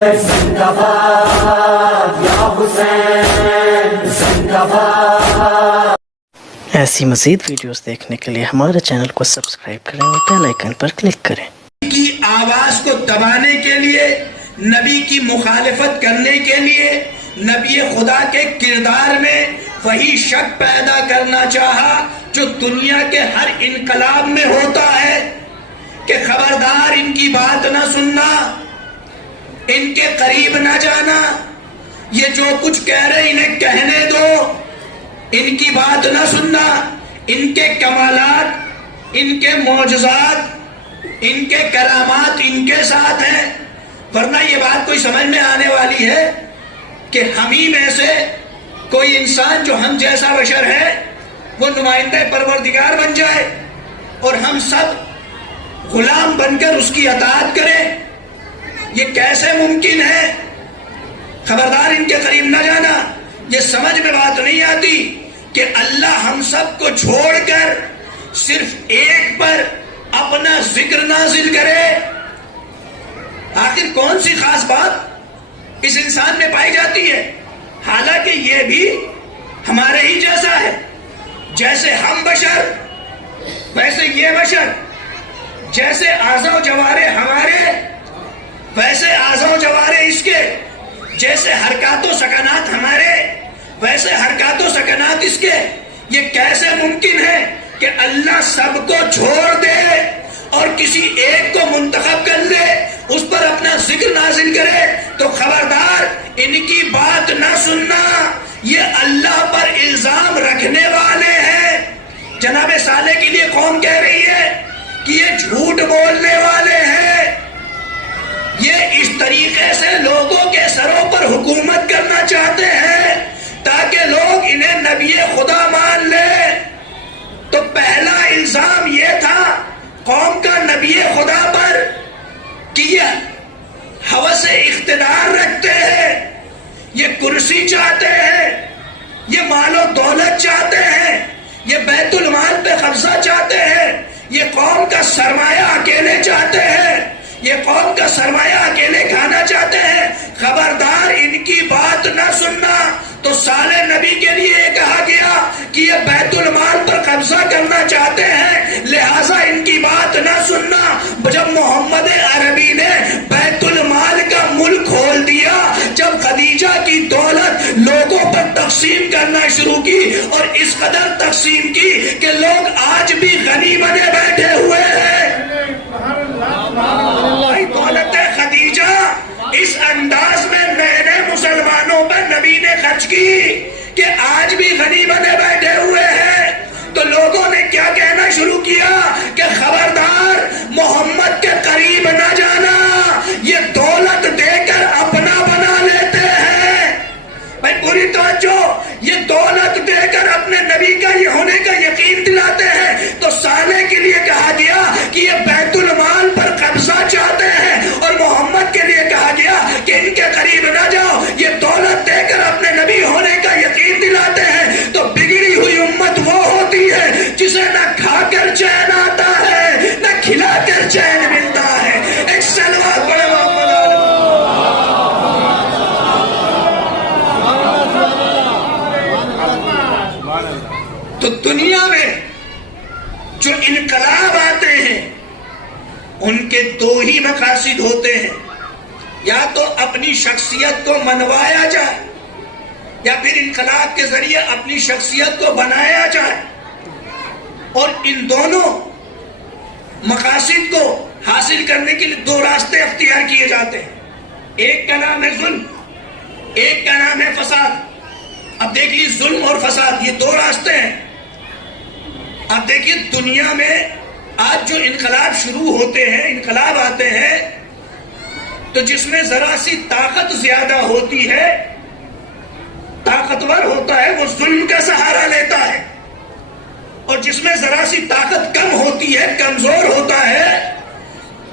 زندہ باد یا حسین، زندہ باد۔ ایسی مزید ویڈیوز دیکھنے کے لیے ہمارے چینل کو سبسکرائب کریں اور بیل آئیکن پر کلک کریں۔ کی آواز کو دبانے کے لیے، نبی کی مخالفت کرنے کے لیے، نبی خدا کے کردار میں وہی شک پیدا کرنا چاہا جو دنیا کے ہر انقلاب میں ہوتا ہے کہ خبردار ان کی بات نہ سننا، ان کے قریب نہ جانا، یہ جو کچھ کہہ رہے انہیں کہنے دو، ان کی بات نہ سننا، ان کے کمالات، ان کے معجزات، ان کے کرامات ان کے ساتھ ہیں، ورنہ یہ بات کوئی سمجھ میں آنے والی ہے کہ ہم ہی میں سے کوئی انسان جو ہم جیسا بشر ہے وہ نمائندہ پروردگار بن جائے اور ہم سب غلام بن کر اس کی اطاعت کریں؟ یہ کیسے ممکن ہے؟ خبردار ان کے قریب نہ جانا۔ یہ سمجھ میں بات نہیں آتی کہ اللہ ہم سب کو چھوڑ کر صرف ایک پر اپنا ذکر نازل کرے۔ آخر کون سی خاص بات اس انسان میں پائی جاتی ہے؟ حالانکہ یہ بھی ہمارے ہی جیسا ہے، جیسے ہم بشر ویسے یہ بشر، جیسے اعضاء و جوارے ہمارے ویسے اعضاء و جوارے اس کے، جیسے حرکات و سکنات ہمارے ویسے حرکات و سکنات اس کے۔ یہ کیسے ممکن ہے کہ اللہ سب کو چھوڑ دے اور کسی ایک کو منتخب کر لے، اس پر اپنا ذکر نازل کرے؟ تو خبردار ان کی بات نہ سننا، یہ اللہ پر الزام رکھنے والے ہیں۔ جناب صالح کے لیے قوم کہہ رہی ہے کہ یہ جھوٹ بولنے والے ہیں، یہ اس طریقے سے لوگوں کے سروں پر حکومت کرنا چاہتے ہیں تاکہ لوگ انہیں نبی خدا مان لیں۔ تو پہلا الزام یہ تھا قوم کا نبی خدا پر کہ یہ ہوس اقتدار رکھتے ہیں، یہ کرسی چاہتے ہیں، یہ مال و دولت چاہتے ہیں، یہ بیت المال پہ قبضہ چاہتے ہیں، یہ قوم کا سرمایہ اکیلے چاہتے ہیں، یہ قوم کا سرمایہ اکیلے کھانا چاہتے ہیں۔ خبردار ان کی بات نہ سننا۔ تو صالح نبی کے لیے یہ کہا گیا کہ یہ بیت المال پر قبضہ کرنا چاہتے ہیں، لہٰذا ان کی بات نہ سننا۔ جب محمد عربی نے بیت المال کا ملک کھول دیا، جب خدیجہ کی دولت لوگوں پر تقسیم کرنا شروع کی اور اس قدر تقسیم کی کہ لوگ آج بھی غنی بنے بیٹھے ہوئے ہیں، دولت خدیجہ اس انداز میں نئے نئے مسلمانوں پر نبی نے خرچ کی کہ آج بھی غنی بنے بیٹھے ہوئے ہیں، تو لوگوں نے کیا کہنا شروع کیا کہ خبردار محمد کے قریب نہ جانا، یہ دولت دے کر اپنا بنا لیتے ہیں۔ بھائی پوری توجہ، یہ دولت دے کر اپنے نبی کا یہ ہونے کا یقین دلاتے ہیں۔ تو صالح کے لیے کہا گیا کہ یہ بیت المال پر قبضہ چاہتے ہیں، اور محمد کے لیے کہا گیا کہ ان کے قریب نہ جاؤ، یہ دولت دے کر اپنے نبی ہونے کا یقین دلاتے ہیں۔ تو بگڑی ہوئی امت وہ ہوتی ہے جسے نہ کھا کر چین آتا ہے نہ کھلا کر چین ملتا ہے۔ ایک صلوات پڑھے محمد تو دنیا میں جو انقلاب آتے ہیں ان کے دو ہی مقاصد ہوتے ہیں، یا تو اپنی شخصیت کو منوایا جائے یا پھر انقلاب کے ذریعے اپنی شخصیت کو بنایا جائے، اور ان دونوں مقاصد کو حاصل کرنے کے لیے دو راستے اختیار کیے جاتے ہیں۔ ایک کا نام ہے ظلم، ایک کا نام ہے فساد۔ اب دیکھیے ظلم اور فساد یہ دو راستے ہیں۔ اب دیکھیے دنیا میں آج جو انقلاب شروع ہوتے ہیں، انقلاب آتے ہیں، تو جس میں ذرا سی طاقت زیادہ ہوتی ہے، طاقتور ہوتا ہے، وہ ظلم کا سہارا لیتا ہے، اور جس میں ذرا سی طاقت کم ہوتی ہے، کمزور ہوتا ہے،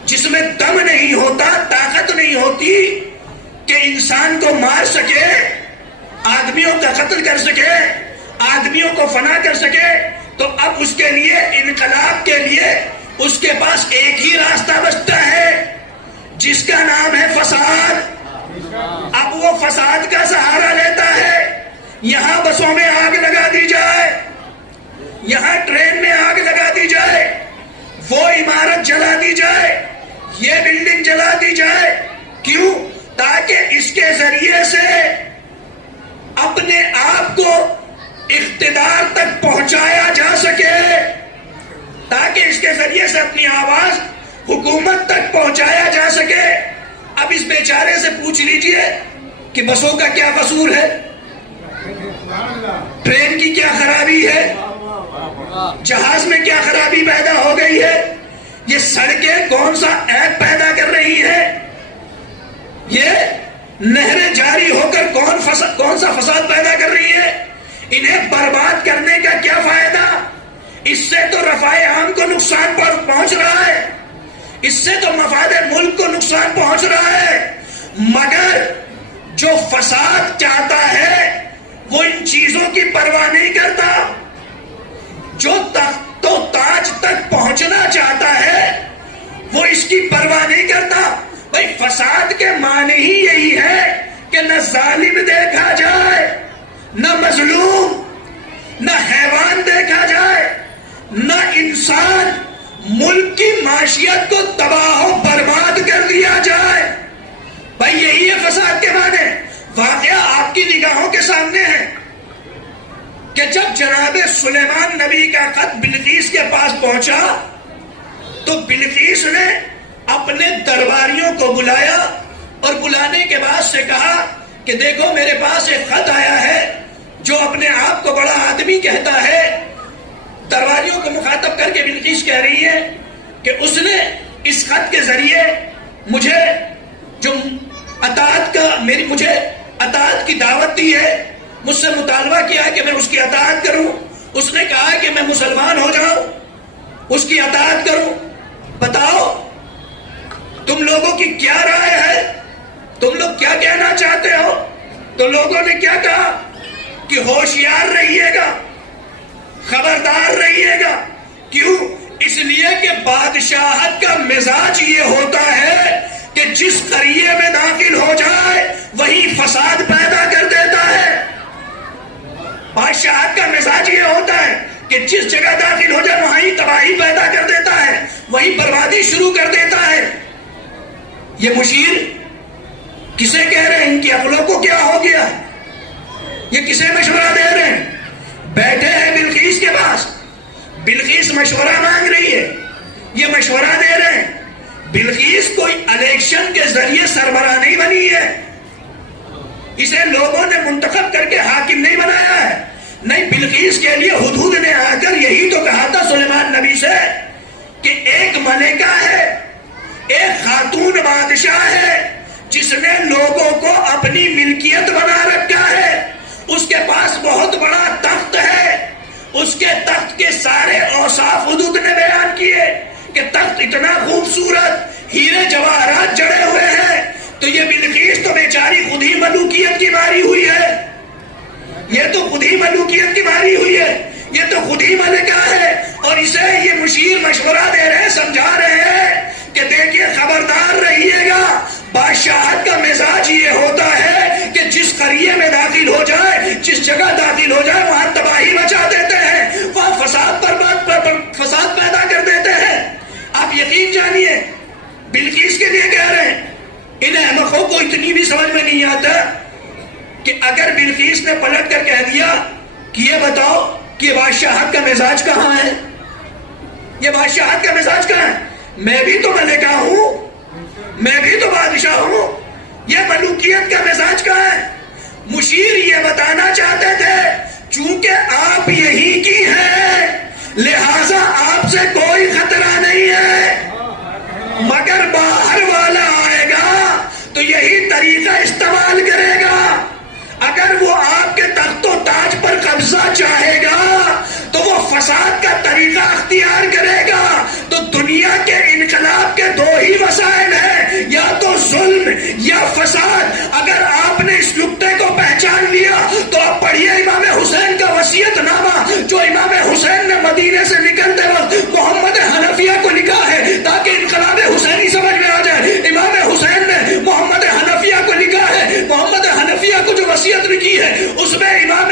جس میں دم نہیں ہوتا، طاقت نہیں ہوتی کہ انسان کو مار سکے، آدمیوں کا قتل کر سکے، آدمیوں کو فنا کر سکے، تو اب اس کے لیے انقلاب کے لیے اس کے پاس ایک ہی راستہ بچتا ہے جس کا نام ہے فساد۔ یہاں بسوں میں آگ لگا دی جائے، یہاں ٹرین میں آگ لگا دی جائے، وہ عمارت جلا دی جائے، یہ بلڈنگ جلا دی جائے. کیوں؟ تاکہ اس کے ذریعے سے اپنے آپ کو اقتدار تک پہنچایا جا سکے، تاکہ اس کے ذریعے سے اپنی آواز حکومت تک پہنچایا جا سکے. اب اس بیچارے سے پوچھ لیجئے کہ بسوں کا کیا قصور ہے، ٹرین کی کیا خرابی ہے، جہاز میں کیا خرابی پیدا ہو گئی ہے، یہ سڑکیں کون سا عیب پیدا کر رہی ہیں، یہ نہریں جاری ہو کر کون سا فساد پیدا کر رہی ہے. انہیں برباد کرنے کا کیا فائدہ؟ اس سے تو رفاع عام کو نقصان پہنچ رہا ہے، اس سے تو مفاد ملک کو نقصان پہنچ رہا ہے. مگر جو فساد چاہتا ہے وہ ان چیزوں کی پرواہ نہیں کرتا. جو تخت و تاج تک پہنچنا چاہتا ہے وہ اس کی پرواہ نہیں کرتا. بھائی فساد کے معنی ہی یہی ہے کہ نہ ظالم دیکھا جائے، نہ مظلوم، نہ حیوان دیکھا جائے، نہ انسان. ملک کی معیشت کو تباہ و برباد کر دیا جائے. بھائی یہی ہے فساد کے معنی. واقعہ آپ کی نگاہوں کے سامنے ہے کہ جب جناب سلیمان نبی کا خط بلقیس کے پاس پہنچا تو بلقیس نے اپنے درباریوں کو بلایا اور بلانے کے بعد سے کہا کہ دیکھو میرے پاس ایک خط آیا ہے جو اپنے آپ کو بڑا آدمی کہتا ہے. درباریوں کو مخاطب کر کے بلقیس کہہ رہی ہے کہ اس نے اس خط کے ذریعے مجھے جو مجھے اطاعت کی دعوت دی ہے، مجھ سے مطالبہ کیا کہ میں اس کی اطاعت کروں. اس نے کہا کہ میں مسلمان ہو جاؤں، اس کی اطاعت کروں. بتاؤ تم لوگوں کی کیا رائے ہے، تم لوگ کیا کہنا چاہتے ہو؟ تو لوگوں نے کیا کہا کہ ہوشیار رہیے گا، خبردار رہیے گا. کیوں؟ اس لیے کہ بادشاہت کا مزاج یہ ہوتا ہے کہ جس قریے میں داخل ہو جائے وہی فساد پیدا کر دیتا ہے. بادشاہت کا مزاج یہ ہوتا ہے کہ جس جگہ داخل ہو جائے وہیں تباہی پیدا کر دیتا ہے، وہی بربادی شروع کر دیتا ہے. یہ مشیر کسے کہہ رہے ہیں؟ ان کی عقلوں کو کیا ہو گیا؟ یہ کسے مشورہ دے رہے ہیں؟ بیٹھے ہیں بلقیس کے پاس، بلقیس مشورہ مانگ رہی ہے، یہ مشورہ دے رہے ہیں. بلقیس کوئی الیکشن کے ذریعے سربراہ نہیں بنی ہے، اسے لوگوں نے منتخب کر کے حاکم نہیں بنایا ہے. نہیں، بلقیس کے لیے ہدہد نے آ کر یہی تو کہا تھا سلیمان نبی سے کہ ایک ملکہ ہے، ایک خاتون بادشاہ ہے جس نے لوگوں کو اپنی ملکیت بنا رکھا ہے. اس کے پاس بہت بڑا تخت ہے، اس کے تخت کے سارے اوصاف حدود نے بیان کیے کہ تخت اتنا خوبصورت، ہیرے جواہرات جڑے ہوئے ہیں. تو یہ بلقیس تو بیچاری خود ہی ملوکیت کی ماری ہوئی ہے، یہ تو خود ہی ملوکیت کی ماری ہوئی ہے، یہ تو خود ہی ملکہ ہے. اور اسے یہ مشیر مشورہ دے رہے ہیں، سمجھا رہے ہیں کہ دیکھیے خبردار رہیے گا. بادشاہت کا مزاج یہ ہوتا ہے کہ جس قریے میں داخل ہو جائے، جس جگہ داخل ہو جائے وہاں تباہی مچا دیتے ہیں، وہاں فساد پیدا کر دیتے ہیں. آپ یقین جانیے بلقیس کے لیے کہہ رہے ہیں. ان احمقوں کو اتنی بھی سمجھ میں نہیں آتا کہ اگر بلقیس نے پلٹ کر کہہ دیا کہ یہ بتاؤ کہ یہ بادشاہت کا مزاج کہاں ہے، یہ بادشاہت کا مزاج کہاں ہے؟ میں بھی تو ملکہ ہوں، میں بھی تو بادشاہ ہوں، یہ ملوکیت کا مزاج کہاں ہے؟ مشیر یہ بتانا چاہتے تھے چونکہ آپ یہی کی ہیں لہذا آپ سے کوئی خطرہ نہیں ہے، مگر باہر والا آئے گا تو یہی طریقہ استعمال کرے گا. اگر وہ آپ کے تخت و تاج پر قبضہ چاہے گا تو وہ فساد کا طریقہ اختیار کرے گا. تو دنیا کے انقلاب کے دو ہی وسائل ہیں، یا تو ظلم یا فساد. اگر آپ نے اس نقطے کو پہچان لیا تو آپ پڑھیے امام حسین کا وصیت نامہ جو امام حسین نے مدینے سے نکلتے وقت محمد حنفیہ کو لکھا ہے تاکہ انقلاب حسینی سمجھ میں آ جائے. امام حسین نے محمد حنفیہ کو لکھا ہے، محمد حنفیہ کو جو وصیت لکھی ہے اس میں امام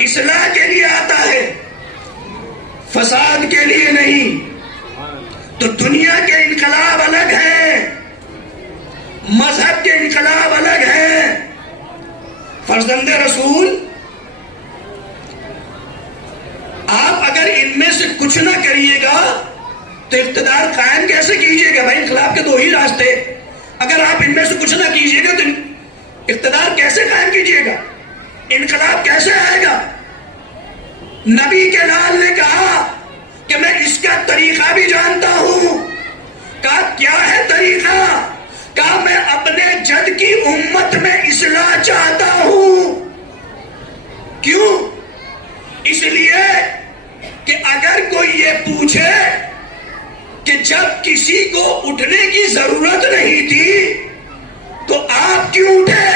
اصلاح کے لیے آتا ہے، فساد کے لیے نہیں۔ تو دنیا کے انقلاب الگ ہیں، مذہب کے انقلاب الگ ہیں۔ فرزند رسول، آپ اگر ان میں سے کچھ نہ کریے گا تو اقتدار قائم کیسے کیجیے گا؟ بھائی انقلاب کے دو ہی راستے، اگر آپ ان میں سے کچھ نہ کیجیے گا تو اقتدار کیسے قائم کیجیے گا؟ انقلاب کیسے آئے گا؟ نبی کے لال نے کہا کہ میں اس کا طریقہ بھی جانتا ہوں۔ کہا کیا ہے طریقہ؟ کہا میں اپنے جد کی امت میں اصلاح چاہتا ہوں۔ کیوں؟ اس لیے کہ اگر کوئی یہ پوچھے کہ جب کسی کو اٹھنے کی ضرورت نہیں تھی تو آپ کیوں اٹھے،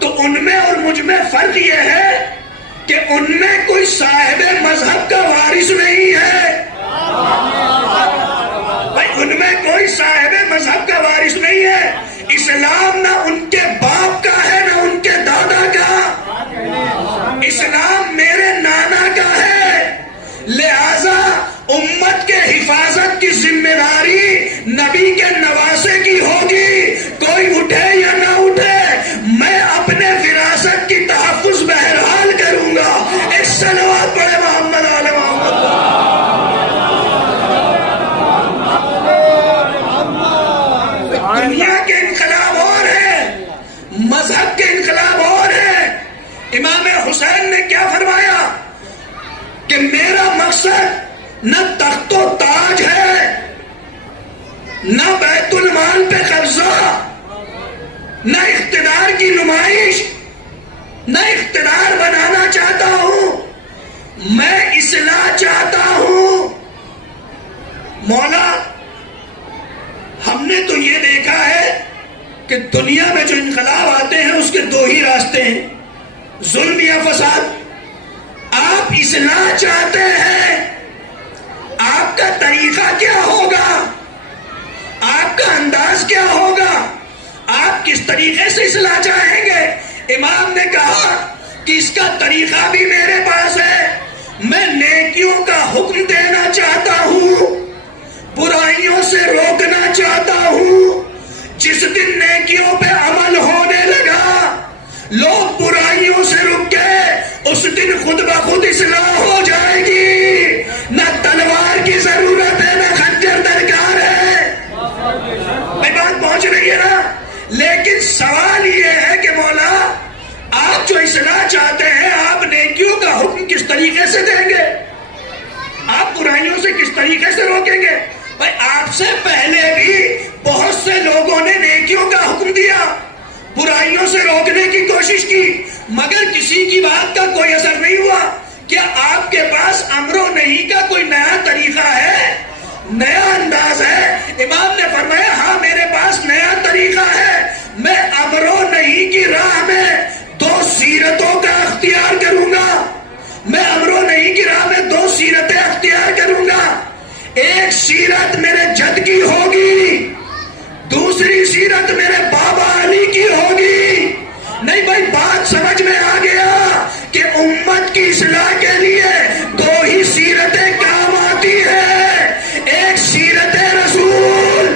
تو ان میں اور مجھ میں فرق یہ ہے کہ ان میں کوئی صاحب مذہب کا وارث نہیں ہے۔ بھائی ان میں کوئی صاحب مذہب کا وارث نہیں ہے۔ اسلام نہ ان کے باپ کا ہے نہ ان کے دادا کا، اسلام میرے نانا کا ہے۔ لہذا امت کے حفاظت کی ذمہ داری نبی کے نواسے کی ہوگی، کوئی اٹھے یا نہ اٹھے، میں اپنے وراثت کی تحفظ بہرحال کروں گا۔ ایک صلوات پڑھے محمد آل محمد۔ دنیا کے انقلاب اور ہیں، مذہب کے انقلاب اور ہیں۔ امام حسین نے کیا فرمایا کہ میرا مقصد نہ تخت و تاج ہے، نہ بیت المال پہ قبضہ، نہ اقتدار کی نمائش، نہ اقتدار بنانا چاہتا ہوں، میں اصلاح چاہتا ہوں۔ مولا، ہم نے تو یہ دیکھا ہے کہ دنیا میں جو انقلاب آتے ہیں اس کے دو ہی راستے ہیں، ظلم یا فساد۔ آپ اصلاح چاہتے ہیں، آپ کا طریقہ کیا ہوگا، آپ کا انداز کیا ہوگا، آپ کس طریقے سے اصلاح چاہیں گے؟ امام نے کہا کہ اس کا طریقہ بھی میرے پاس ہے، میں نیکیوں کا حکم دینا چاہتا ہوں، برائیوں سے روکنا چاہتا ہوں۔ جس دن نیکیوں پہ عمل ہونے لگا، لوگ برائیوں سے رک گئے، اس دن خود بخود اصلاح ہو جائے گی۔ نہ تلوار کی ضرورت ہے نہ خنجر درکار ہے۔ بات پہنچ رہی ہے نا؟ لیکن سوال یہ ہے کہ مولا، آپ جو اصلاح چاہتے ہیں، آپ نیکیوں کا حکم کس طریقے سے دیں گے، آپ برائیوں سے کس طریقے سے روکیں گے؟ بھائی آپ سے پہلے بھی بہت سے لوگوں نے نیکیوں کا حکم دیا، برائیوں سے روکنے کی کوشش کی، مگر کسی کی بات کا کوئی اثر نہیں ہوا۔ کیا آپ کے پاس امر و نہی کا کوئی نیا طریقہ ہے، نیا انداز ہے؟ امام نے فرمایا ہاں میرے پاس نیا طریقہ ہے، میں امر و نہی کی راہ میں دو سیرتوں کا اختیار کروں گا، میں امر و نہی کی راہ میں دو سیرتیں اختیار کروں گا۔ ایک سیرت میرے جد کی ہوگی، دوسری سیرت میرے بابا علی کی ہوگی۔ نہیں بھائی، بات سمجھ میں آ گیا کہ امت کی اصلاح کے لیے دو ہی سیرتیں کام آتی ہیں، ایک سیرت رسول،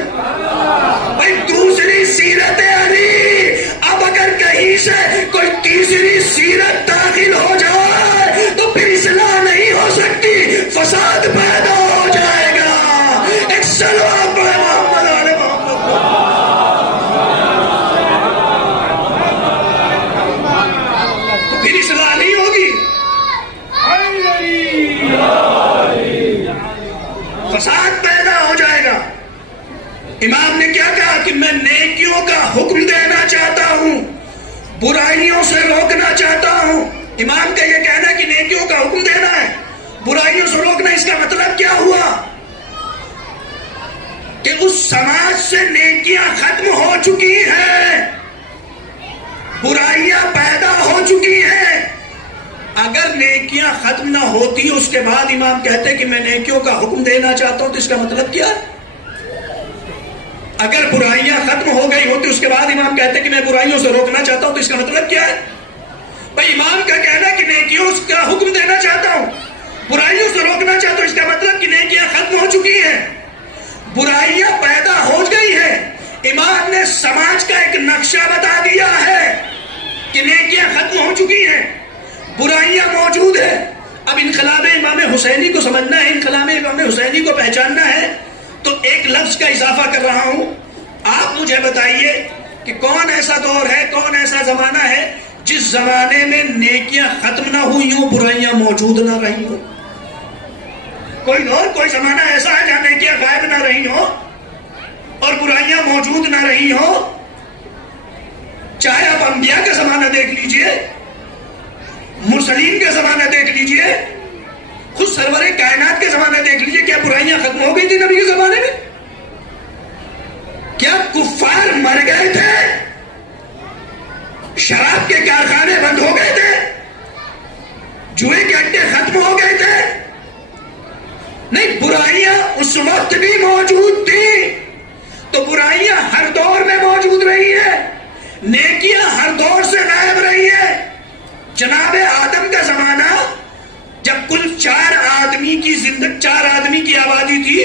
بھائی دوسری سیرت علی۔ اب اگر کہیں سے کوئی تیسری سیرت داخل ہو جائے تو پھر اصلاح نہیں ہو سکتی، فساد پیدا ہو جائے گا۔ ایک صلوات پڑھے محمد آل محمد۔ پھر اصلاح نہیں ہوگی، فساد پیدا ہو جائے گا۔ امام نے کیا کہا کہ میں نیکیوں کا حکم دینا چاہتا ہوں، برائیوں سے روکنا چاہتا ہوں۔ امام کا یہ کہنا کہ نیکیوں کا حکم دینا ہے، برائیوں سے روکنا، اس کا مطلب کیا ہوا کہ اس سماج سے نیکیاں ختم ہو چکی ہیں، برائیاں پیدا ہو چکی ہیں۔ اگر نیکیاں ختم نہ ہوتی اس کے بعد امام کہتے کہ میں نیکیوں کا حکم دینا چاہتا ہوں، تو اس کا مطلب کیا ہے؟ اگر برائیاں ختم ہو گئی ہوتی اس کے بعد امام کہتے کہ میں برائیوں سے روکنا چاہتا ہوں، تو اس کا مطلب کیا ہے؟ بھائی امام کا کہنا کہ نیکیوں برائیوں کا حکم دینا چاہتا ہوں، برائیوں سے روکنا چاہتا ہوں۔ اس کا مطلب کہ نیکیاں ختم ہو چکی ہیں، برائیاں پیدا ہو گئی ہیں۔ امام نے سماج کا ایک نقشہ بتا دیا ہے کہ نیکیاں ختم ہو چکی ہیں، برائیاں موجود ہیں۔ اب انقلاب امام حسینی کو سمجھنا ہے، انقلاب امام حسینی کو پہچاننا ہے، تو ایک لفظ کا اضافہ کر رہا ہوں۔ آپ مجھے بتائیے کہ کون ایسا دور ہے، کون ایسا زمانہ ہے جس زمانے میں نیکیاں ختم نہ ہوئی ہوں، برائیاں موجود نہ رہی ہوں؟ کوئی دور، کوئی زمانہ ایسا ہے جہاں نیکیاں غائب نہ رہی ہوں اور برائیاں موجود نہ رہی ہوں؟ چاہے آپ انبیاء کا زمانہ دیکھ لیجئے، مرسلین کا زمانہ دیکھ لیجئے، خود سرور کائنات کے زمانہ دیکھ لیجئے، کیا برائیاں ختم ہو گئی تھی نبی کے زمانے میں؟ کیا کفار مر گئے تھے؟ شراب کے کارخانے بند ہو گئے تھے؟ جوئے کے اڈے ختم ہو گئے تھے؟ نہیں، برائیاں اس وقت بھی موجود تھی، تو برائیاں ہر دور میں موجود رہی ہیں، نیکیاں ہر دور سے غائب رہی ہیں۔ جناب آدم کا زمانہ جب کل 4 آدمی کی آبادی تھی،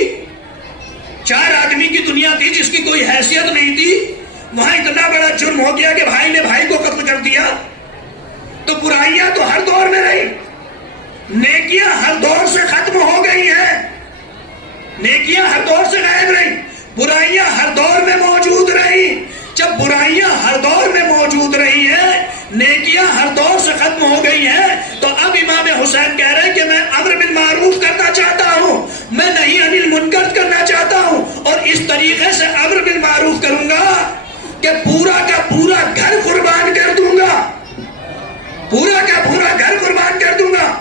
4 آدمی کی دنیا تھی جس کی کوئی حیثیت نہیں تھی، وہاں اتنا بڑا جرم ہو گیا کہ بھائی نے بھائی کو قتل کر دیا، تو برائیاں تو ہر دور میں رہی، نیکیاں ہر دور سے ختم ہو گئی ہیں، نیکیاں ہر دور سے غائب رہی، برائیاں ہر دور میں موجود رہی۔ جب برائیاں ہر دور میں موجود رہی ہیں، نیکیاں ہر دور سے ختم ہو گئی ہیں، تو اب امام حسین کہہ رہے ہیں کہ میں امر بالمعروف کرنا چاہتا ہوں، میں نہی عن المنکر کرنا چاہتا ہوں، اور اس طریقے سے امر بالمعروف کروں گا کہ پورا کا پورا گھر قربان کر دوں گا، پورا کا پورا گھر قربان کر دوں گا۔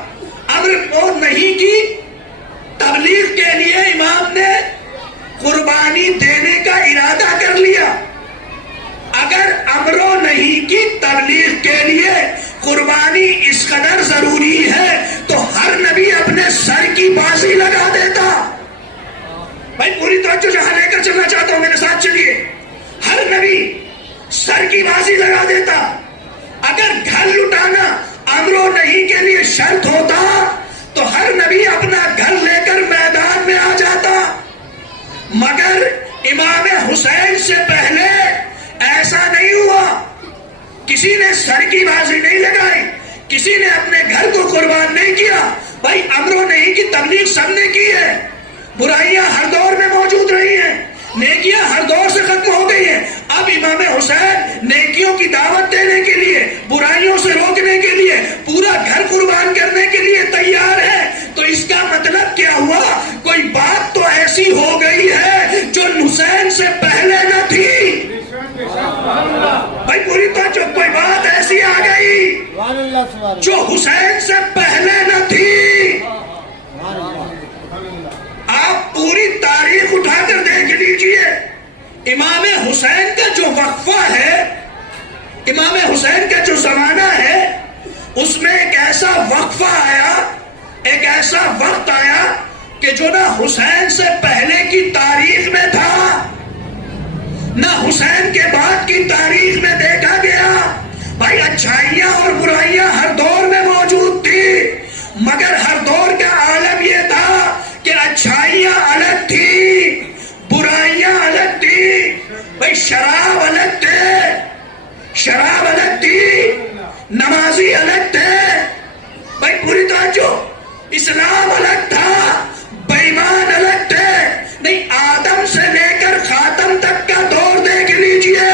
امر اور نہیں کی تبلیغ کے لیے امام نے قربانی دینے کا ارادہ کر لیا۔ اگر امر و نہیں کی تبلیغ کے لیے قربانی اس قدر ضروری ہے تو ہر نبی اپنے سر کی بازی لگا دیتا۔ بھائی پوری توجہ جہاں لے کر چلنا چاہتا ہوں، میرے ساتھ چلیے۔ ہر نبی سر کی بازی لگا دیتا۔ اگر گھر لٹانا امر و نہیں کے لیے شرط ہوتا تو ہر نبی اپنا گھر لے کر میدان میں آ جاتا، مگر امام حسین سے پہلے ایسا نہیں ہوا۔ کسی نے سر کی بازی نہیں لگائی، کسی نے اپنے گھر کو قربان نہیں کیا۔ بھائی امر و نہیں کی تبلیغ سب نے کی ہے، برائیاں ہر دور میں موجود رہی ہیں، نیکیاں ہر دور سے ختم ہو گئی ہیں۔ اب امام حسین نیکیوں کی دعوت دینے کے لیے، برائیوں سے روکنے کے لیے، پورا گھر قربان کرنے کے لیے تیار ہے، تو اس کا مطلب کیا ہوا؟ کوئی بات تو ایسی ہو گئی ہے جو حسین سے پہلے نہ تھی۔ بھائی پوری توجہ، کوئی بات ایسی آ گئی جو حسین سے پہلے نہ تھی۔ آپ پوری تاریخ اٹھا کر دیکھ لیجئے، امام حسین کا جو وقفہ ہے، امام حسین کا جو زمانہ ہے، اس میں ایک ایسا وقفہ آیا، ایک ایسا وقت آیا کہ جو نہ حسین سے پہلے کی تاریخ میں تھا، نہ حسین کے بعد کی تاریخ میں دیکھا گیا۔ بھائی اچھائیاں اور برائیاں ہر دور میں موجود تھی، مگر ہر دور کا عالم یہ تھا کہ اچھائیاں الگ تھی، برائیاں الگ تھی۔ بھائی شراب الگ تھے، شراب الگ تھی، نمازی الگ تھے۔ بھائی پوری توجہ، اسلام الگ تھا، بے ایمان الگ تھے۔ نہیں، آدم سے لے کر خاتم تک کا دور دیکھ لیجئے،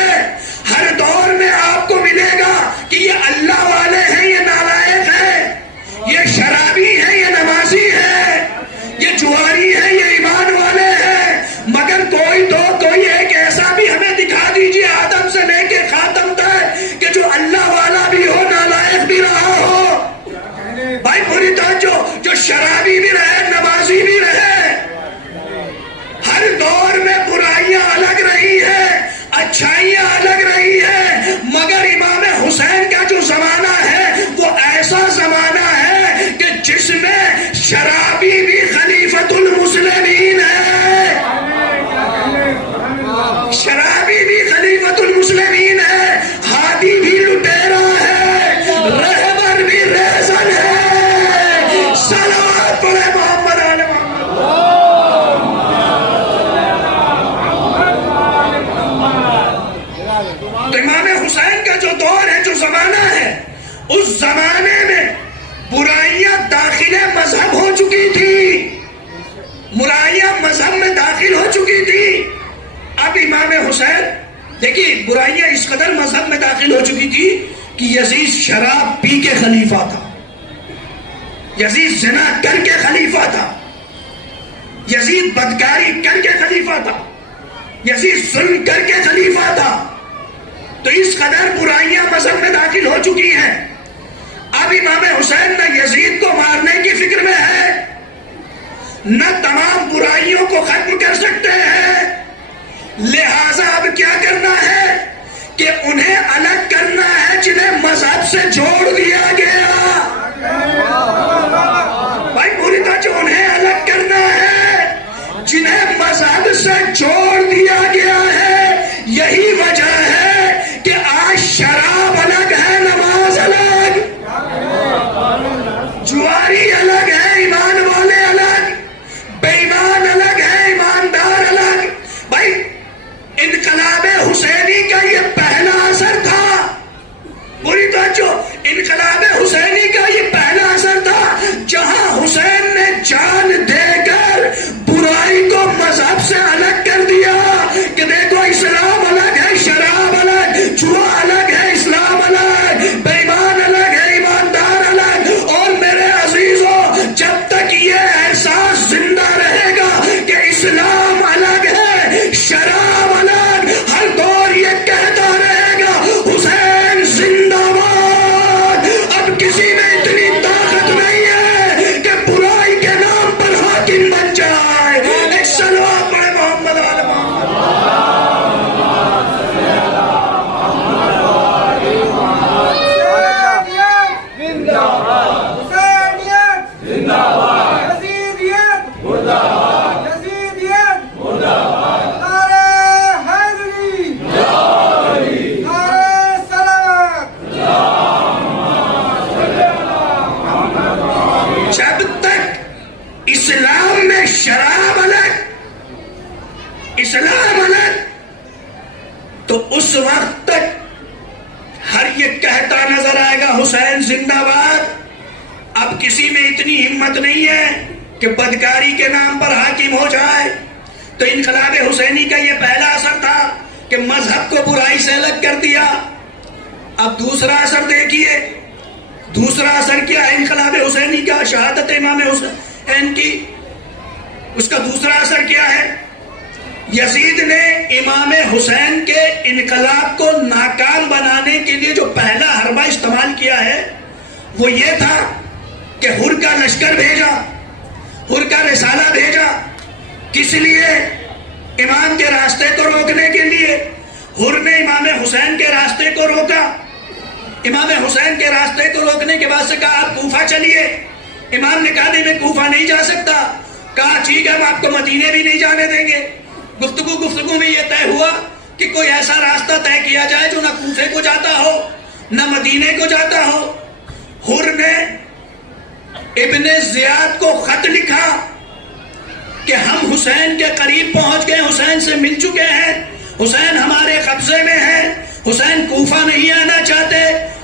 ہر دور میں آپ کو ملے گا کہ یہ اللہ والے ہیں، یہ نالائق ہیں، یہ شرابی ہیں، یہ نمازی ہیں، یہ جواری ہیں، یہ ایمان والے ہیں، مگر کوئی ایک ایسا بھی ہمیں دکھا دیجئے آدم سے لے کے خاتم تک کہ جو اللہ والا بھی ہو، نالائق بھی رہا ہو۔ بھائی پوری توجہ، جو شرابی بھی رہے، نمازی بھی رہے۔ ہر دور میں برائیاں الگ رہی ہیں، اچھائیاں الگ رہی ہیں، مگر امام حسین کا جو زمانہ ہے وہ ایسا زمانہ ہے کہ جس میں شرابی بھی خلیفۃ المسلمین ہے، شرابی بھی خلیفۃ المسلمین ہے، ہادی بھی لٹیرا ہے، رہبر بھی رہزن ہے۔ زمانے میں برائیاں داخل مذہب ہو چکی تھی، برائیاں مذہب میں داخل ہو چکی تھی. اب امام حسین دیکھیے برائیاں اس قدر مذہب میں داخل ہو چکی تھی کہ یزید شراب پی کے خلیفہ تھا، یزید زنا کر کے خلیفہ تھا، یزید بدکاری کر کے خلیفہ تھا، یزید ظلم کر کے خلیفہ تھا. تو اس قدر برائیاں مذہب میں داخل ہو چکی ہیں. اب امام حسین نہ یزید کو مارنے کی فکر میں ہے، نہ تمام برائیوں کو ختم کر سکتے ہیں. لہذا اب کیا کرنا ہے کہ انہیں الگ کرنا ہے جنہیں مذہب سے جوڑ دیا گیا. بھائی پوری طرح جو انہیں الگ کرنا ہے جنہیں مذہب سے جوڑ دیا گیا ہے. یہی وجہ ہے کہ آج شراب الگ ہے، نماز الگ، جواری الگ ہے، ایمان والے الگ، بے ایمان الگ ہے، ایماندار الگ. بھائی انقلاب حسینی کا یہ پہلا اثر تھا، پوری توجہ، انقلاب حسینی کا یہ پہلا اثر تھا جہاں حسین نے جان دے کر برائی کو مذہب سے الگ کر دیا کہ دیکھو اسلام الگ ہے، شراب الگ، جوا الگ ہے، اسلام الگ، بے ایمان الگ ہے، ایماندار الگ. اور میرے عزیزوں جب تک یہ احساس زندہ رہے گا کہ اسلام الگ ہے، شراب الگ، ہر دور یہ کہتا رہے گا حسین زندہ باد. اب کسی میں اتنی طاقت نہیں ہے کہ برائی کے نام پر حاکم بن جائے. ایک صلوات پڑھے محمد آل محمد. جب تک اسلام میں شراب الگ، اسلام الگ، تو اس وقت تک ہر یہ کہتا نظر آئے گا حسین زندہ باد. اب کسی میں اتنی ہمت نہیں ہے کہ بدکاری کے نام پر حاکم ہو جائے. تو انقلاب حسینی کا یہ پہلا اثر تھا کہ مذہب کو برائی سے الگ کر دیا. اب دوسرا اثر دیکھیے، دوسرا اثر کیا ہے انقلاب حسینی کا، شہادت امام حسین کی. اس کا دوسرا اثر کیا ہے؟ یزید نے امام حسین کے انقلاب کو ناکام بنانے کے لیے جو پہلا حربہ استعمال کیا ہے وہ یہ تھا کہ حر کا لشکر بھیجا، حر کا رسالہ بھیجا. کس لیے؟ امام کے راستے کو روکنے کے لیے. حر نے امام حسین کے راستے کو روکا. امام حسین کے راستے کو روکنے کے بعد سے کہا آپ کوفہ چلیے. امام نے کہا نہیں میں کوفہ نہیں جا سکتا. کہا ٹھیک ہے ہم آپ کو مدینے بھی نہیں جانے دیں گے. گفتگو میں یہ طے ہوا کہ کوئی ایسا راستہ طے کیا جائے جو نہ کوفے کو جاتا ہو نہ مدینے کو جاتا ہو. حر نے ابن زیاد کو خط لکھا کہ ہم حسین کے قریب پہنچ گئے، حسین سے مل چکے ہیں، حسین ہمارے قبضے میں ہے، حسین کوفہ نہیں آنا چاہتے،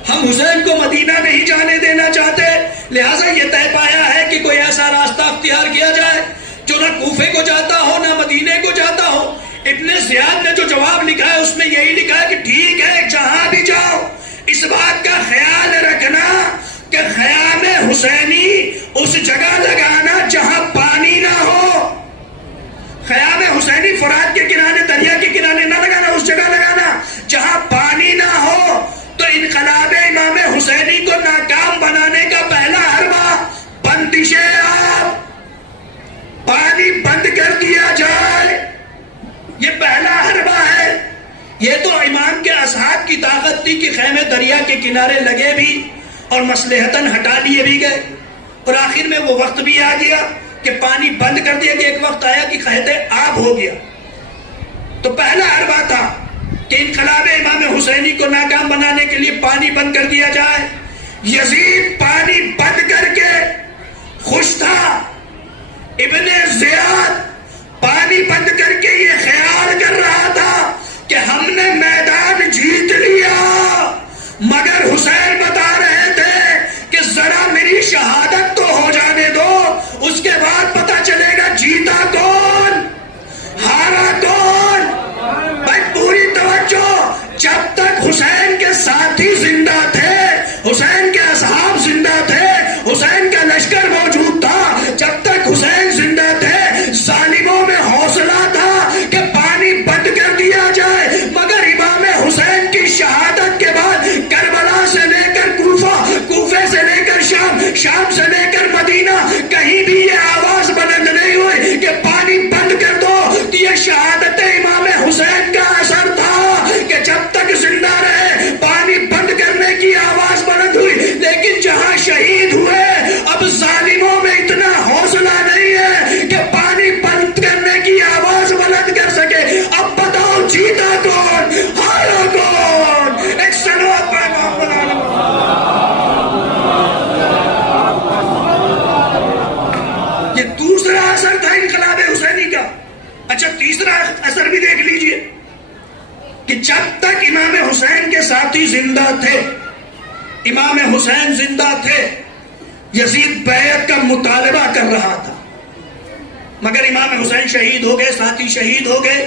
ہم حسین کو مدینہ نہیں جانے دینا چاہتے. لہٰذا یہ طے پایا ہے کہ کوئی ایسا راستہ اختیار کیا جائے جو نہ کوفے کو جاتا ہو نہ مدینے کو جاتا ہو. ابن زیاد نے جو جواب لکھا ہے اس میں یہی لکھا ہے کہ ٹھیک ہے جہاں بھی جاؤ اس بات کا خیال رکھنا کہ خیام حسینی اس جگہ لگانا جہاں پانی نہ ہو. خیام حسینی فرات کے کنارے، دریا کے کنارے نہ لگانا، اس جگہ لگانا جہاں پانی نہ ہو. تو انقلاب امام حسینی کو ناکام بنانے کا پہلا حربہ بندش آب، پانی بند کر دیا جائے، یہ پہلا حربہ ہے. یہ تو امام کے اصحاب کی طاقت تھی کہ خیمے دریا کے کنارے لگے بھی اور مصلحتاً ہٹا لیے بھی گئے. اور آخر میں وہ وقت بھی آ گیا کہ پانی بند کر دیا گیا. ایک وقت آیا کہ قحط آب ہو گیا. تو پہلا حربہ تھا کہ انقلاب امام حسینی کو ناکام بنانے کے لیے پانی بند کر دیا جائے. یزید پانی بند کر کے خوش تھا. ابن زیاد پانی بند کر کے یہ خیال کر رہا تھا کہ ہم نے میدان جیت لیا. مگر حسین بتا رہے تھے حسین کا لشکر موجود تھا، جب تک حسین زندہ تھے ظالموں میں حوصلہ تھا کہ پانی بند کر دیا جائے، مگر امام حسین کی شہادت کے بعد کربلا سے لے کر کوفہ، کوفے سے لے کر شام، شام سے لے کر مدینہ، کہیں بھی یہ آواز بلند نہیں ہوئی کہ پانی بند کر دو۔ یہ شہادت امام حسین کا اثر تھا کہ جب تک زندہ رہے پانی بند کرنے کی آواز بلند ہوئی، لیکن جہاں شہید ہوئے اب ظالموں میں اتنا حوصلہ نہیں ہے کہ پانی بند کرنے کی آواز بلند کر سکے۔ اب بتاؤ جیتا کون، ہارا کون؟ ایک صلوات پڑھ محمد علی۔ یہ دوسرا اثر تھا انقلاب حسینی کا۔ اچھا تیسرا اثر بھی دیکھ لیجئے کہ جب تک امام حسین کے ساتھی زندہ تھے، امام حسین زندہ تھے، یزید بیعت کا مطالبہ کر رہا تھا، مگر امام حسین شہید ہو گئے، ساتھی شہید ہو گئے،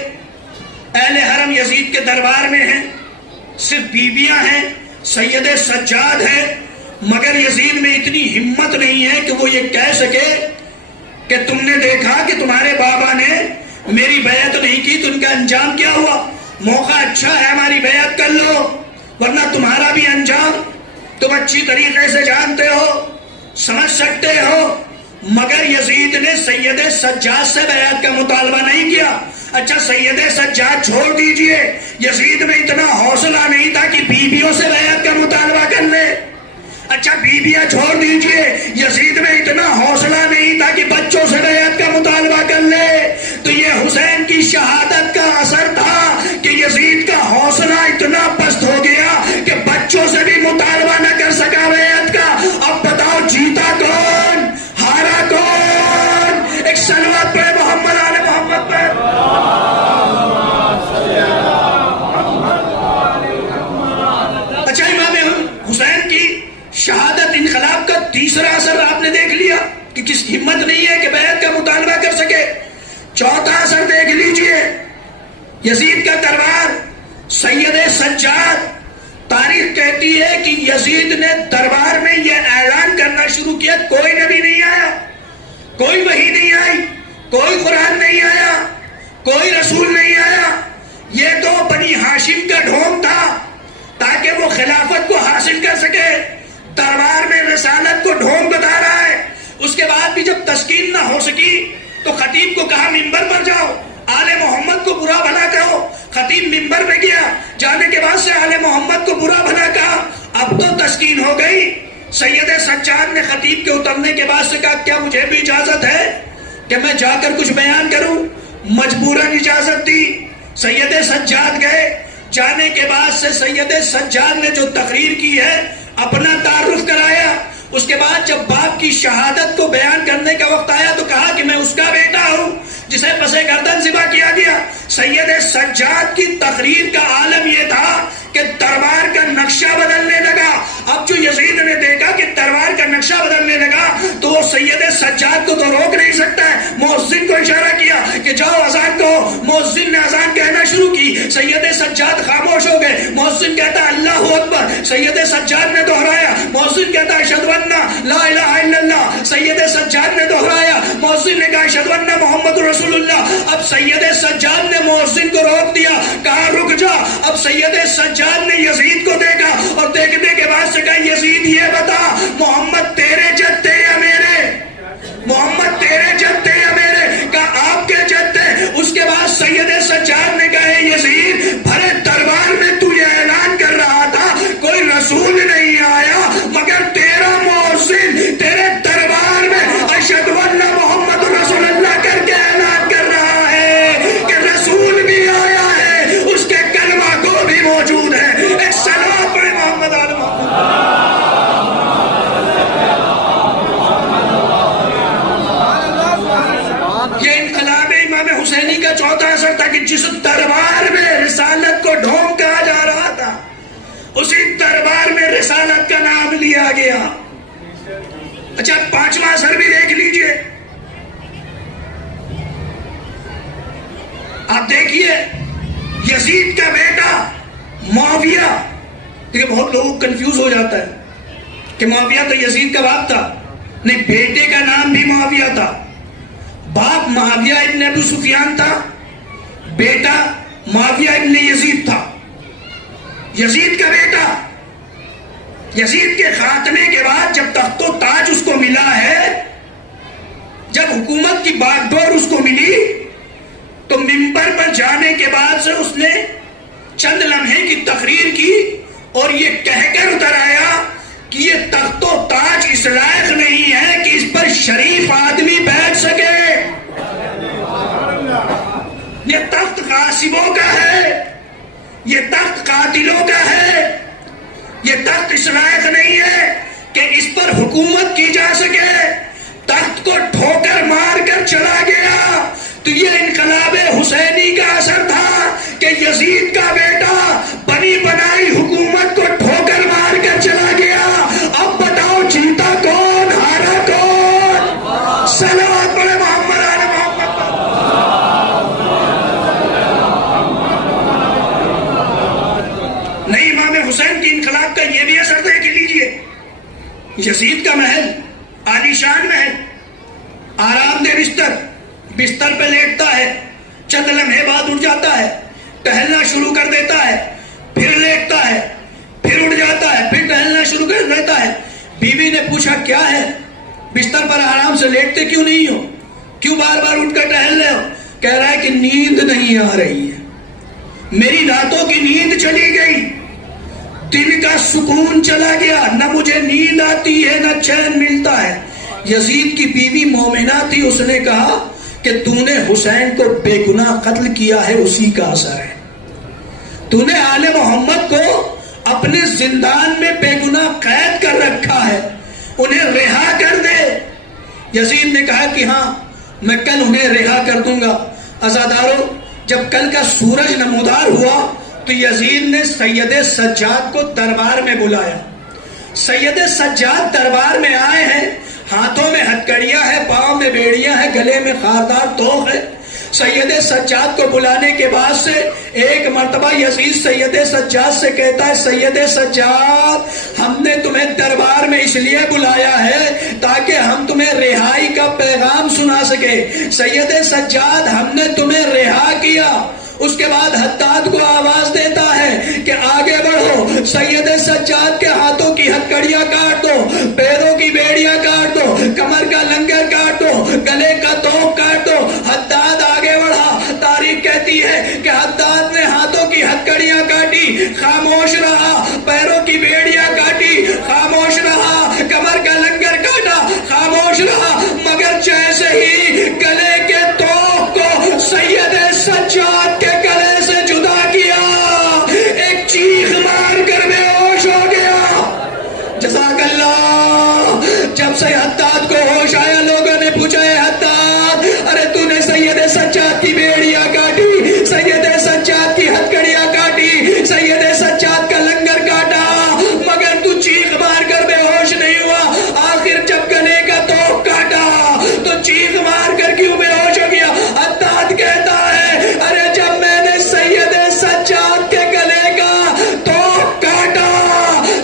اہل حرم یزید کے دربار میں ہیں، صرف بیویاں ہیں، سید سجاد ہے، مگر یزید میں اتنی ہمت نہیں ہے کہ وہ یہ کہہ سکے کہ تم نے دیکھا کہ تمہارے بابا نے میری بیعت نہیں کی تو ان کا انجام کیا ہوا، موقع اچھا ہے ہماری بیعت کر لو، ورنہ تمہارا بھی انجام تم اچھی طریقے سے جانتے ہو، سمجھ سکتے ہو۔ مگر یزید نے سید سجاد سے بیعت کا مطالبہ نہیں کیا۔ اچھا سید سجاد چھوڑ دیجئے، یزید میں اتنا حوصلہ نہیں تھا کہ بیویوں سے بیعت کا مطالبہ کر لے۔ اچھا بیویاں چھوڑ دیجئے، یزید میں اتنا حوصلہ نہیں تھا کہ بچوں سے بیعت کا مطالبہ کر لے۔ تو یہ حسین کی شہادت کا اثر تھا کہ یزید کا حوصلہ اتنا پست ہو گیا کہ بچوں سے بھی مطالبہ نہ کر سکا بیعت کا۔ اب بتاؤ جیتا کون، ہارا کون؟ ایک صلوات پہ محمد آل محمد پہ۔ اچھا امام حسین کی شہادت انقلاب کا تیسرا اثر آپ نے دیکھ لیا کہ کس ہمت نہیں ہے کہ بیعت کا مطالبہ کر سکے۔ چوتھا اثر دیکھ لیجئے، یزید کا دربار، سید سجاد، تاریخ کہتی ہے کہ یزید نے دربار میں یہ اعلان کرنا شروع کیا، کوئی نبی نہیں آیا، کوئی وحی نہیں آئی، کوئی قرآن نہیں آیا، کوئی رسول نہیں آیا، یہ تو بنی ہاشم کا ڈھونگ تھا تاکہ وہ خلافت کو حاصل کر سکے۔ دربار میں رسالت کو ڈھونگ بتا رہا ہے۔ اس کے بعد بھی جب تسکین نہ ہو سکی تو خطیب کو کہا ممبر پر جاؤ، آل محمد کو برا بھلا کہو۔ خطیب ممبر پہ گیا، جانے کے بعد سے آل محمد کو برا بھلا کہا۔ اب تو تسکین ہو گئی۔ سید سجاد نے خطیب کے اترنے کے بعد سے کہا کیا مجھے بھی اجازت ہے کہ میں جا کر کچھ بیان کروں؟ مجبوراً اجازت دی۔ سید سجاد گئے، جانے کے بعد سے سید سجاد نے جو تقریر کی ہے اپنا تعارف کرایا۔ اس کے بعد جب باپ کی شہادت کو بیان کرنے کا وقت آیا تو کہا کہ میں اس کا بیٹا ہوں جسے پسے گردن ذبح کیا گیا۔ سید سجاد کی تقریر کا عالم یہ تھا کہ دربار کا نقشہ بدلنے لگا۔ اب جو یزید نے دیکھا کہ دربار کا نقشہ بدلنے لگا تو وہ سید سجاد کو تو روک نہیں سکتا ہے، مؤذن کو اشارہ کیا کہ جاؤ اذان کہو۔ مؤذن نے اذان کہنا شروع کی، سید سجاد خاموش ہو گئے۔ مؤذن کہتا اللہ اکبر، سید سجاد نے دہرایا۔ مؤذن کہتا اشہد ان لا الہ الا اللہ، سید سجاد نے دہرایا۔ مؤذن نے کہا اشہد ان محمد رسول اللہ۔ اب سید سجاد نے مؤذن کو روک دیا، کہا رک جا۔ اب سید سجاد نے یزید کو دیکھا اور دیکھنے کے بعد سے کہا یزید یہ بتا محمد تیرے جد تھے یا میرے؟ محمد تیرے جد تھے یا میرے؟ کہا آپ کے جد تھے۔ اس کے بعد سید سجاد نے کہا یزید بھرے دربار میں تو یہ اعلان کر رہا تھا کوئی رسول نہیں آیا، مگر تیرا مؤذن تیرے دربار میں اشہد ان محمد رسول اللہ کر کے اعلان کر رہا ہے کہ رسول بھی آیا ہے، اس کے کلمہ کو بھی موجود ہے۔ ایک صلوات پڑھیں محمد آل محمد۔ یہ انقلاب امام حسینی کا چوتھا اثر تھا کہ جس دربار میں رسالت کو ڈھونگ کہا جا رہا تھا اسی دربار میں رسالت کا نام لیا گیا۔ اچھا پانچواں اثر بھی دیکھ لیجئے، آپ دیکھیے یزید کا بیٹا معاویہ، دیکھیں بہت لوگ کنفیوز ہو جاتا ہے کہ معاویہ تو یزید کا باپ تھا، نہیں، بیٹے کا نام بھی معاویہ تھا، باپ معاویہ ابن ابو سفیان تھا، بیٹا معاویہ ابن یزید تھا، یزید کا بیٹا۔ یزید کے خاتمے کے بعد جب تخت و تاج اس کو ملا ہے، جب حکومت کی باغ ڈور اس کو ملی، تو منبر پر جانے کے بعد سے اس نے چند لمحے کی تقریر کی اور یہ کہہ کر اتر آیا کہ یہ تخت و تاج اس لائق نہیں ہے کہ اس پر شریف آدمی بیٹھ سکے، یہ تخت غاصبوں کا ہے، یہ تخت قاتلوں کا ہے، یہ تخت اس لائق نہیں ہے کہ اس پر حکومت کی جا سکے۔ تخت کو ٹھوکر مار کر چلا گیا۔ تو یہ انقلاب حسینی کا اثر تھا کہ یزید کا بیٹا بنی بنائی حکومت کو ٹھوکر مار کر چلا گیا۔ اب بتاؤ جیتا کون، ہارا کون؟ صلوات پڑھے محمد آل محمد پر۔ نہیں، امام حسین کی انقلاب کا یہ بھی اثر تھا کہ لیجئے یزید کا محل، عالیشان محل، آرام دہ بستر پہ لیٹتا ہے، چند لمحے بعد اٹھ جاتا ہے، ٹہلنا شروع کر دیتا ہے، پھر لیٹتا ہے، پھر اٹھ جاتا ہے، پھر ٹہلنا شروع کر دیتا ہے۔ بیوی نے پوچھا کیا ہے، بستر پر آرام سے لیٹتے کیوں نہیں ہو، کیوں بار بار اٹھ کر ٹہل رہے ہو؟ کہہ رہا ہے کہ نیند نہیں آ رہی ہے، میری راتوں کی نیند چلی گئی، دل کا سکون چلا گیا، نہ مجھے نیند آتی ہے نہ چین ملتا ہے۔ یزید کی بیوی مومنہ تھی، اس نے کہا کہ تو نے حسین کو بے گناہ قتل کیا ہے، اسی کا اثر ہے، تو نے آل محمد کو اپنے زندان میں بے گناہ قید کر رکھا ہے، انہیں رہا کر دے۔ یزید نے کہا کہ ہاں میں کل انہیں رہا کر دوں گا۔ عزادارو، جب کل کا سورج نمودار ہوا تو یزید نے سید سجاد کو دربار میں بلایا۔ سید سجاد دربار میں آئے ہیں، ہاتھوں میں ہتکڑیاں ہے، پاؤں میں بیڑیاں ہے، گلے میں خاردار توق ہے۔ سید سجاد کو بلانے کے بعد سے ایک مرتبہ یزید سید سجاد سے کہتا ہے، سید سجاد، ہم نے تمہیں دربار میں اس لیے بلایا ہے تاکہ ہم تمہیں رہائی کا پیغام سنا سکے۔ سید سجاد، ہم نے تمہیں رہا کیا۔ اس کے بعد حداد کو آواز دیتا ہے کہ آگے بڑھو، سید سجاد کے ہاتھوں کی ہتکڑیاں کاٹ دو، پیروں کی بیڑیاں کاٹ دو، کمر کا لنگر کاٹ دو، گلے کا توق کاٹ دو۔ حداد آگے بڑھا۔ تاریخ کہتی ہے کہ حداد نے ہاتھوں کی ہتکڑیاں کاٹی، خاموش رہا، پیروں کی بیڑیاں کاٹی، خاموش رہا، کمر کا لنگر کاٹا، خاموش رہا، مگر جیسے ہی گلے کے توق کو سید سجاد کے گلے سے جدا کیا، ایک چیخ مار کر بے ہوش ہو گیا۔ جزاک اللہ۔ جب سے حداد کو ہوش آیا، لوگوں نے پوچھا، اے حداد، ارے تو نے سید سجاد کی بیڑیاں کاٹی، سید سجاد کی ہتکڑیاں کاٹی، سید سجاد کا لنگر کاٹا، مگر تو چیخ مار کر بے ہوش نہیں ہوا۔ آخر جب گلے کا توق کاٹا تو چیخ مار کر کیوں بے ہوش ہو گیا؟ حداد کہتا ہے، ارے جب میں نے سید سجاد کے گلے کا توق کاٹا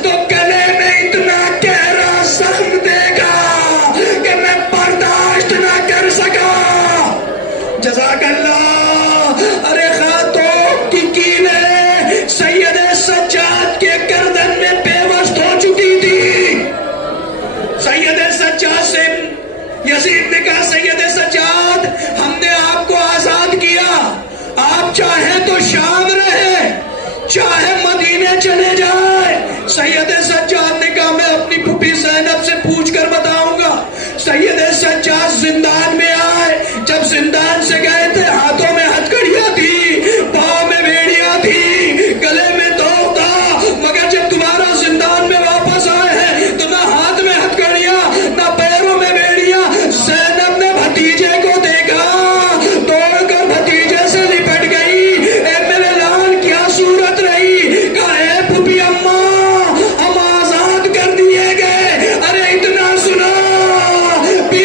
تو گلے میں اتنا گہرا زخم دیکھا کہ میں برداشت نہ کر سکا۔ جزاک اللہ۔ ارے توق کی کیلیں سید سجاد کے گردن میں پیوست ہو چکی تھی۔ سید سجاد سے یزید نے کہا، سید سجاد، ہم نے آپ کو آزاد کیا، آپ چاہیں تو شام رہے، چاہے مدینے چلے جائیں۔ سید سجاد نے کہا، میں اپنی پھوپھی زینب سے پوچھ کر بتاؤں گا۔ سید سجاد زندان میں آئے، جب زندان سے گئے تھے، ہاتھوں میں ہتکڑیاں تھی، پاؤں میں بیڑیاں تھی، گلے میں توق تھا، مگر جب دوبارہ زندان میں واپس آئے ہیں تو نہ ہاتھ میں ہتکڑیاں نہ پیروں میں بیڑیاں۔ زینب نے بھتیجے کو دیکھا، دوڑ کر بھتیجے سے لپٹ گئی، اے میرے لال کیا صورت رہی؟ کہا، اے پھوپھی اماں، ہم آزاد کر دیے گئے۔ ارے اتنا سنا، بی